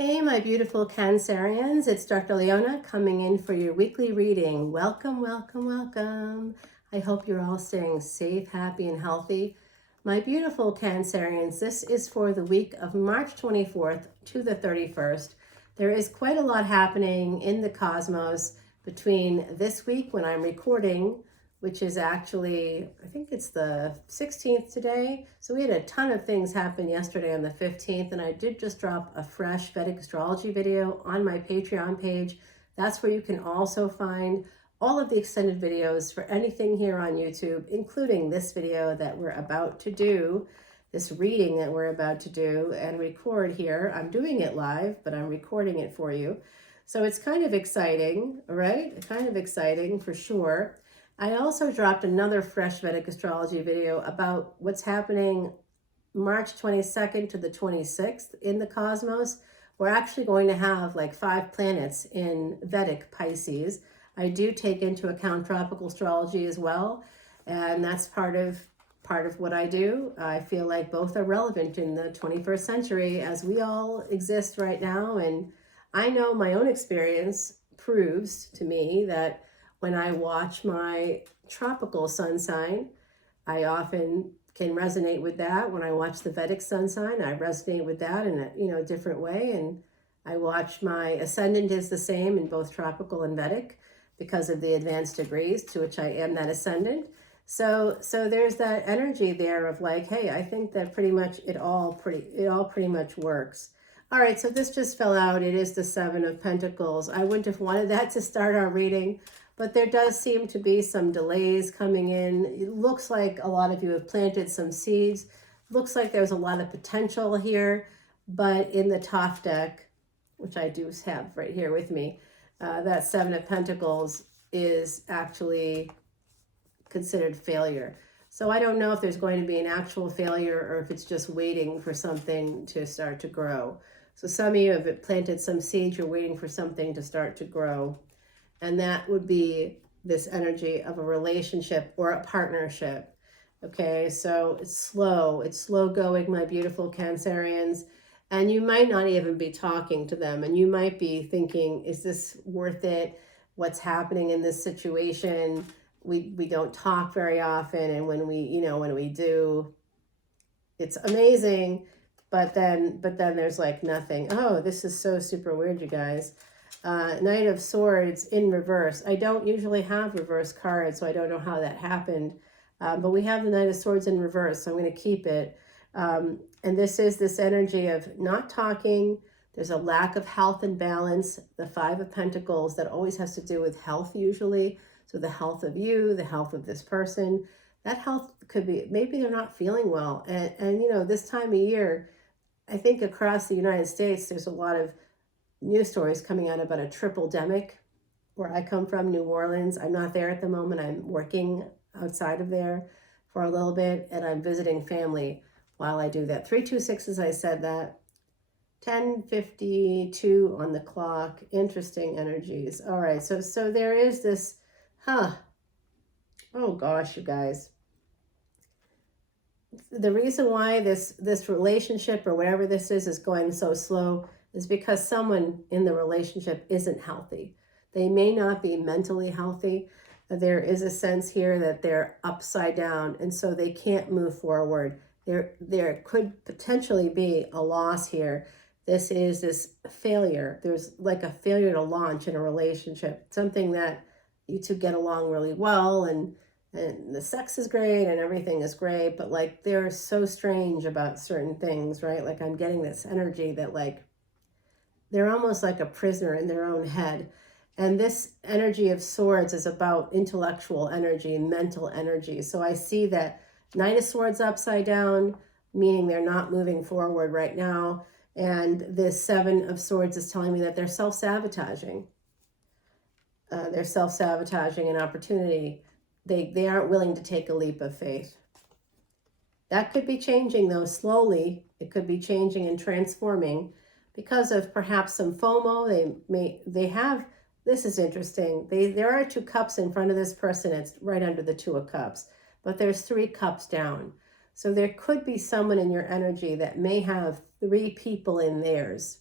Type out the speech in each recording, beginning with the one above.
Hey, my beautiful Cancerians, it's Dr. Leona coming in for your weekly reading. Welcome, welcome, welcome. I hope you're all staying safe, happy, and healthy. My beautiful Cancerians, this is for the week of March 24th to the 31st. There is quite a lot happening in the cosmos between this week when I'm recording, which is actually, I think it's the 16th today. So we had a ton of things happen yesterday on the 15th, and I did just drop a fresh Vedic Astrology video on my Patreon page. That's where you can also find all of the extended videos for anything here on YouTube, including this video that we're about to do, this reading that we're about to do and record here. I'm doing it live, but I'm recording it for you. So it's kind of exciting, right? Kind of exciting for sure. I also dropped another fresh Vedic Astrology video about what's happening March 22nd to the 26th in the cosmos. We're actually going to have like 5 planets in Vedic Pisces. I do take into account tropical astrology as well, and that's part of what I do. I feel like both are relevant in the 21st century as we all exist right now, and I know my own experience proves to me that when I watch my tropical sun sign, I often can resonate with that. When I watch the Vedic sun sign, I resonate with that in a different way. And I watch my ascendant is the same in both tropical and Vedic because of the advanced degrees to which I am that ascendant. So there's that energy there of like, hey, I think that pretty much it all pretty much works. All right, so this just fell out. It is the 7 of Pentacles. I wouldn't have wanted that to start our reading, but there does seem to be some delays coming in. It looks like a lot of you have planted some seeds. Looks like there's a lot of potential here, but in the top deck, which I do have right here with me, that 7 of Pentacles is actually considered failure. So I don't know if there's going to be an actual failure or if it's just waiting for something to start to grow. So some of you have planted some seeds, you're waiting for something to start to grow. And that would be this energy of a relationship or a partnership. Okay, so it's slow going, my beautiful Cancerians. And you might not even be talking to them. And you might be thinking, is this worth it? What's happening in this situation? We don't talk very often. And when we do, it's amazing. But then there's like nothing. Oh, this is so super weird, you guys. Knight of Swords in reverse. I don't usually have reverse cards, so I don't know how that happened. But we have the Knight of Swords in reverse, so I'm going to keep it. And this is this energy of not talking. There's a lack of health and balance. The 5 of Pentacles, that always has to do with health usually. So the health of you, the health of this person. That health could be, maybe they're not feeling well. And this time of year, I think across the United States, there's a lot of news stories coming out about a triple-demic where I come from, New Orleans. I'm not there at the moment. I'm working outside of there for a little bit, and I'm visiting family while I do that. 326, as I said that. 10:52 on the clock. Interesting energies. All right, so there is this, oh gosh, you guys. The reason why this relationship or whatever this is going so slow is because someone in the relationship isn't healthy. They may not be mentally healthy. There is a sense here that they're upside down, and so they can't move forward. There could potentially be a loss here. This is this failure. There's like a failure to launch in a relationship, something that you two get along really well, and the sex is great and everything is great, but like they're so strange about certain things, right? Like I'm getting this energy that like they're almost like a prisoner in their own head. And this energy of Swords is about intellectual energy, mental energy. So I see that Knight of Swords upside down, meaning they're not moving forward right now. And this 7 of Swords is telling me that they're self-sabotaging. They're self-sabotaging an opportunity. They aren't willing to take a leap of faith. That could be changing though, slowly. It could be changing and transforming because of perhaps some FOMO. They have, this is interesting. There are 2 cups in front of this person. It's right under the 2 of Cups, but there's 3 cups down. So there could be someone in your energy that may have 3 people in theirs.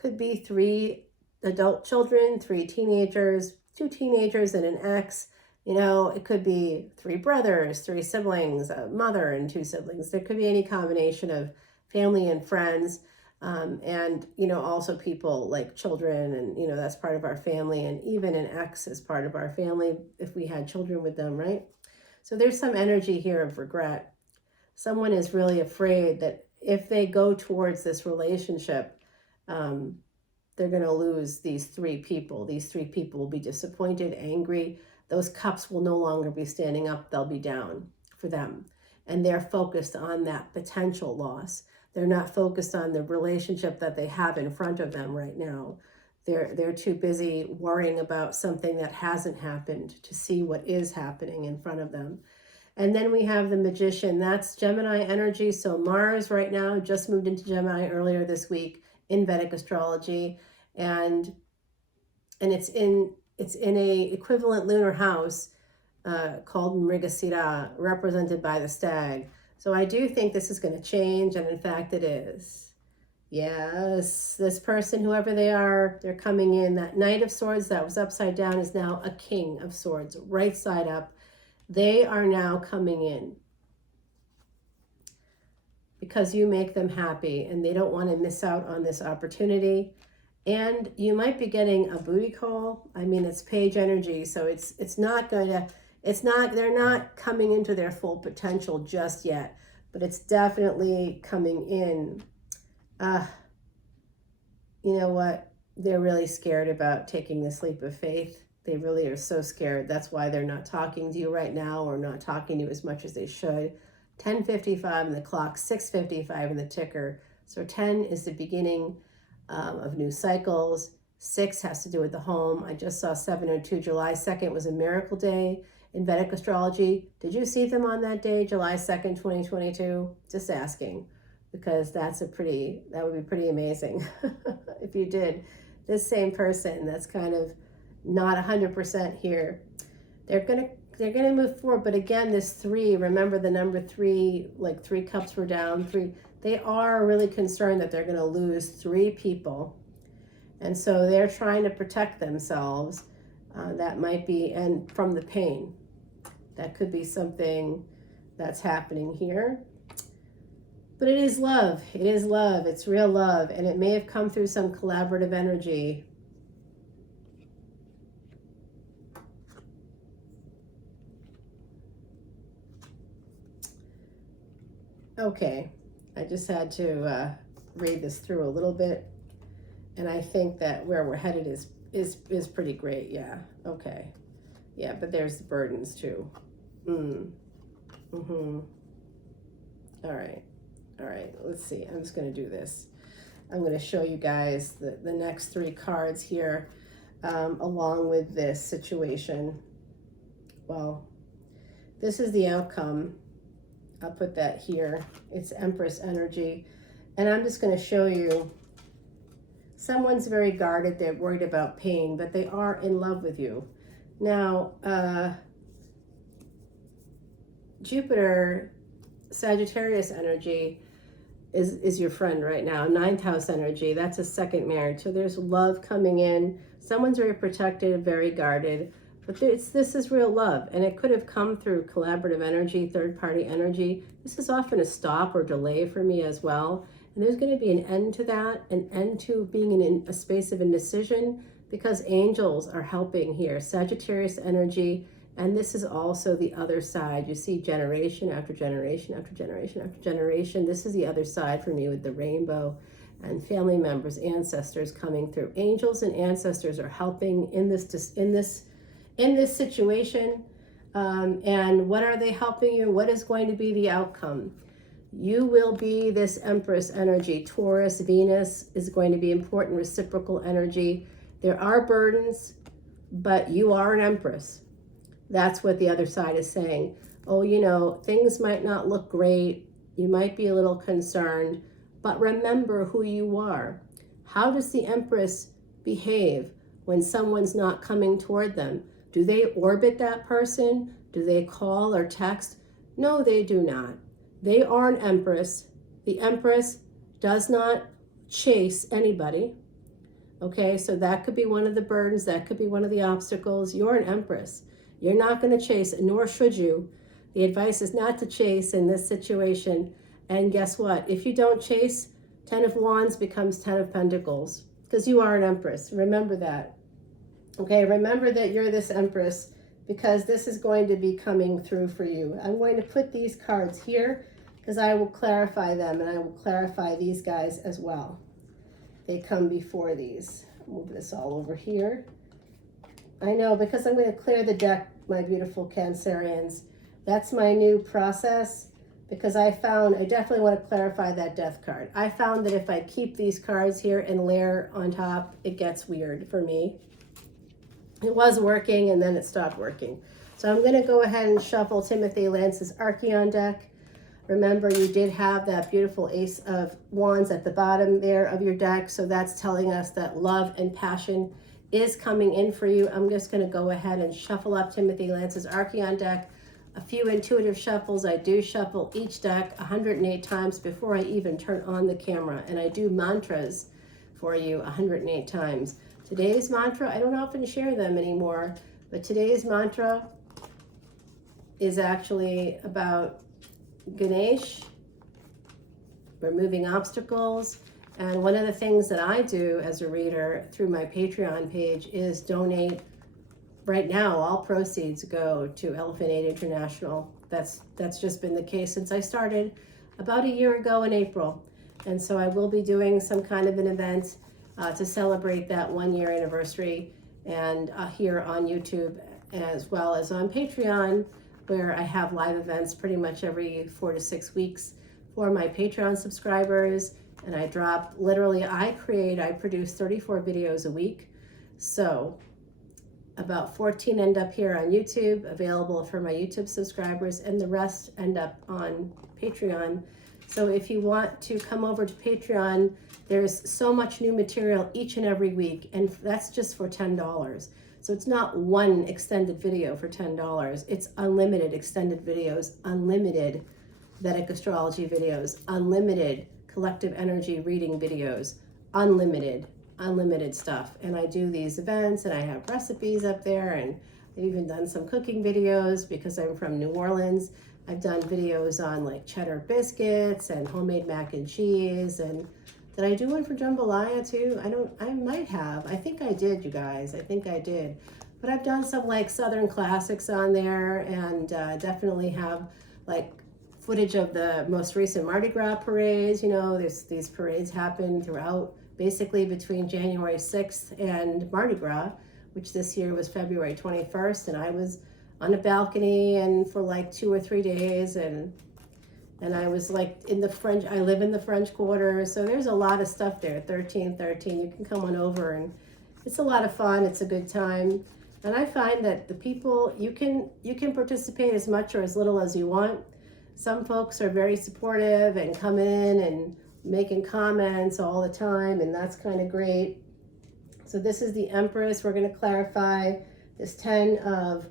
Could be 3 adult children, 3 teenagers, 2 teenagers and an ex. You know, it could be 3 brothers, 3 siblings, a mother and 2 siblings. There could be any combination of family and friends. And, you know, also people like children, and, you know, that's part of our family. And even an ex is part of our family if we had children with them, right? So there's some energy here of regret. Someone is really afraid that if they go towards this relationship, they're going to lose these 3 people. These 3 people will be disappointed, angry. Those cups will no longer be standing up. They'll be down for them. And they're focused on that potential loss. They're not focused on the relationship that they have in front of them right now. They're too busy worrying about something that hasn't happened to see what is happening in front of them. And then we have the Magician. That's Gemini energy. So Mars right now just moved into Gemini earlier this week in Vedic Astrology. And it's in a equivalent lunar house called Mrigasira, represented by the stag. So I do think this is going to change, and in fact it is. Yes, this person, whoever they are, they're coming in. That Knight of Swords that was upside down is now a King of Swords, right side up. They are now coming in because you make them happy, and they don't want to miss out on this opportunity. And you might be getting a booty call. I mean, it's page energy, so it's not going to, they're not coming into their full potential just yet, but it's definitely coming in. You know what? They're really scared about taking this leap of faith. They really are so scared. That's why they're not talking to you right now, or not talking to you as much as they should. 10:55 in the clock, 6:55 in the ticker. So 10 is the beginning of new cycles. 6 has to do with the home. I just saw 702. July 2nd was a miracle day in Vedic Astrology. Did you see them on that day, July 2nd, 2022? Just asking, because that would be pretty amazing if you did. This same person that's kind of not 100% here, they're gonna move forward. But again, this 3, remember the number 3, like 3 cups were down, 3. They are really concerned that they're going to lose 3 people. And so they're trying to protect themselves. That might be, and from the pain. That could be something that's happening here. But it is love. It is love. It's real love. And it may have come through some collaborative energy. Okay. I just had to read this through a little bit, and I think that where we're headed is pretty great. Yeah. Okay. Yeah, but there's the burdens too. All right. Let's see. I'm just going to do this. I'm going to show you guys the next 3 cards here, along with this situation. Well, this is the outcome. I'll put that here. It's Empress energy. And I'm just going to show you, someone's very guarded. They're worried about pain, but they are in love with you. Now, Jupiter, Sagittarius energy is your friend right now. 9th house energy, that's a second marriage. So there's love coming in. Someone's very protective, very guarded. But this is real love, and it could have come through collaborative energy, third-party energy. This is often a stop or delay for me as well. And there's going to be an end to that, an end to being in a space of indecision, because angels are helping here. Sagittarius energy, and this is also the other side. You see generation after generation after generation after generation. This is the other side for me with the rainbow and family members, ancestors coming through. Angels and ancestors are helping in this situation. And what are they helping you? What is going to be the outcome? You will be this Empress energy. Taurus, Venus is going to be important, reciprocal energy. There are burdens, but you are an Empress. That's what the other side is saying. Oh, you know, things might not look great. You might be a little concerned, but remember who you are. How does the Empress behave when someone's not coming toward them? Do they orbit that person? Do they call or text? No, they do not. They are an Empress. The Empress does not chase anybody. Okay, so that could be one of the burdens, that could be one of the obstacles. You're an Empress. You're not going to chase, nor should you. The advice is not to chase in this situation. And guess what? If you don't chase, 10 of Wands becomes 10 of Pentacles, because you are an Empress. Remember that. Okay, remember that you're this Empress, because this is going to be coming through for you. I'm going to put these cards here because I will clarify them, and I will clarify these guys as well. They come before these. Move this all over here. I know, because I'm going to clear the deck, my beautiful Cancerians. That's my new process, because I definitely want to clarify that death card. I found that if I keep these cards here and layer on top, it gets weird for me. It was working and then it stopped working. So I'm going to go ahead and shuffle Timothy Lance's Archeon deck. Remember, you did have that beautiful Ace of Wands at the bottom there of your deck. So that's telling us that love and passion is coming in for you. I'm just going to go ahead and shuffle up Timothy Lance's Archeon deck. A few intuitive shuffles. I do shuffle each deck 108 times before I even turn on the camera. And I do mantras for you 108 times. Today's mantra, I don't often share them anymore, but today's mantra is actually about Ganesh, removing obstacles. And one of the things that I do as a reader through my Patreon page is donate. Right now, all proceeds go to Elephant Aid International. That's just been the case since I started about a year ago in April. And so I will be doing some kind of an event to celebrate that 1-year anniversary, and here on YouTube as well as on Patreon, where I have live events pretty much every 4 to 6 weeks for my Patreon subscribers. And I produce 34 videos a week. So about 14 end up here on YouTube, available for my YouTube subscribers, and the rest end up on Patreon. So if you want to come over to Patreon, there's so much new material each and every week, and that's just for $10. So it's not one extended video for $10. It's unlimited extended videos, unlimited Vedic astrology videos, unlimited collective energy reading videos, unlimited stuff. And I do these events, and I have recipes up there, and I've even done some cooking videos because I'm from New Orleans. I've done videos on like cheddar biscuits and homemade mac and cheese. And did I do one for jambalaya too? I might have. I think I did, you guys. I think I did. But I've done some like Southern classics on there, and definitely have like footage of the most recent Mardi Gras parades. You know, these parades happen throughout, basically between January 6th and Mardi Gras, which this year was February 21st. And I was on a balcony and for like 2 or 3 days, and I was like I live in the French Quarter, so there's a lot of stuff there. 1313, you can come on over, and it's a lot of fun. It's a good time. And I find that the people, you can participate as much or as little as you want. Some folks are very supportive and come in and making comments all the time, and that's kind of great. So this is the Empress. We're going to clarify this 10 of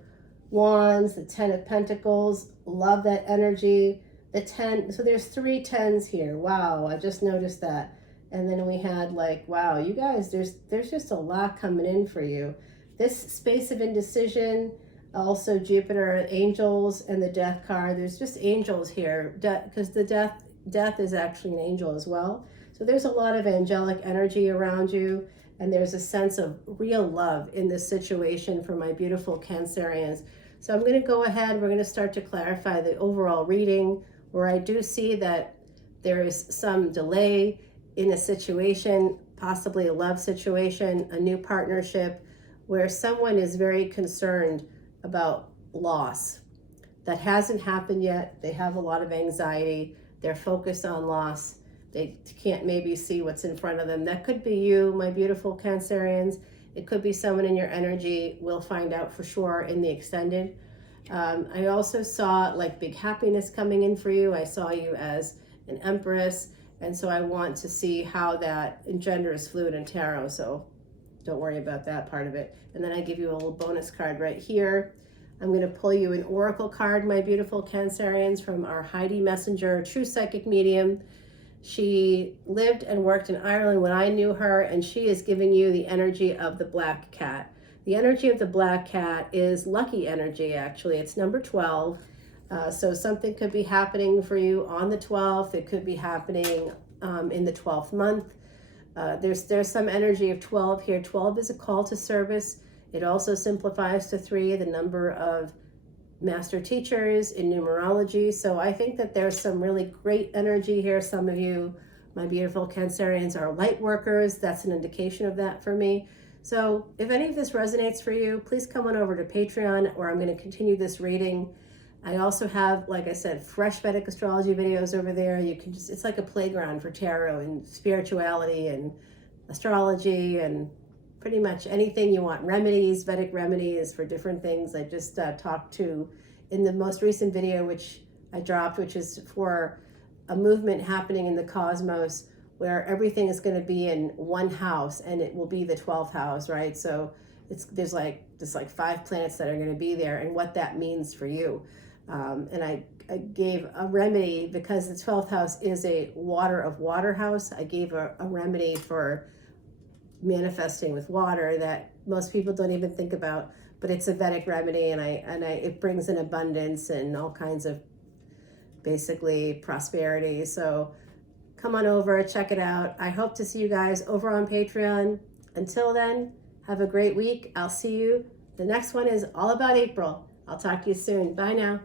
Wands, the 10 of Pentacles. Love that energy. The 10, so there's 3 10s here. Wow, I just noticed that. And then we had like, wow, you guys, there's just a lot coming in for you. This space of indecision, also Jupiter, angels, and the death card. There's just angels here, because the death is actually an angel as well. So there's a lot of angelic energy around you, and there's a sense of real love in this situation for my beautiful Cancerians. So I'm going to go ahead, we're going to start to clarify the overall reading, where I do see that there is some delay in a situation, possibly a love situation, a new partnership, where someone is very concerned about loss. That hasn't happened yet. They have a lot of anxiety. They're focused on loss. They can't maybe see what's in front of them. That could be you, my beautiful Cancerians. It could be someone in your energy. We'll find out for sure in the extended. I also saw like big happiness coming in for you. I saw you as an Empress. And so I want to see how that engenders fluid in tarot. So don't worry about that part of it. And then I give you a little bonus card right here. I'm going to pull you an oracle card, my beautiful Cancerians, from our Heidi Messenger True Psychic Medium. She lived and worked in Ireland when I knew her, and she is giving you the energy of the black cat. The energy of the black cat is lucky energy, actually. It's number 12. So something could be happening for you on the 12th. It could be happening in the 12th month. There's some energy of 12 here. 12 is a call to service. It also simplifies to 3, the number of master teachers in numerology. So I think that there's some really great energy here. Some of you, my beautiful Cancerians, are light workers. That's an indication of that for me. So if any of this resonates for you, please come on over to Patreon, where I'm going to continue this reading. I also have, like I said, fresh Vedic astrology videos over there. You can just, it's like a playground for tarot and spirituality and astrology and pretty much anything you want. Remedies, Vedic remedies for different things. I just talked to in the most recent video, which I dropped, which is for a movement happening in the cosmos where everything is going to be in one house, and it will be the 12th house, right? So there's like 5 planets that are going to be there, and what that means for you. And I gave a remedy because the 12th house is a water of water house. I gave a remedy for manifesting with water that most people don't even think about, but it's a Vedic remedy, and it brings an abundance and all kinds of basically prosperity. So come on over, check it out. I hope to see you guys over on Patreon. Until then, have a great week. I'll see you. The next one is all about April. I'll talk to you soon. Bye now.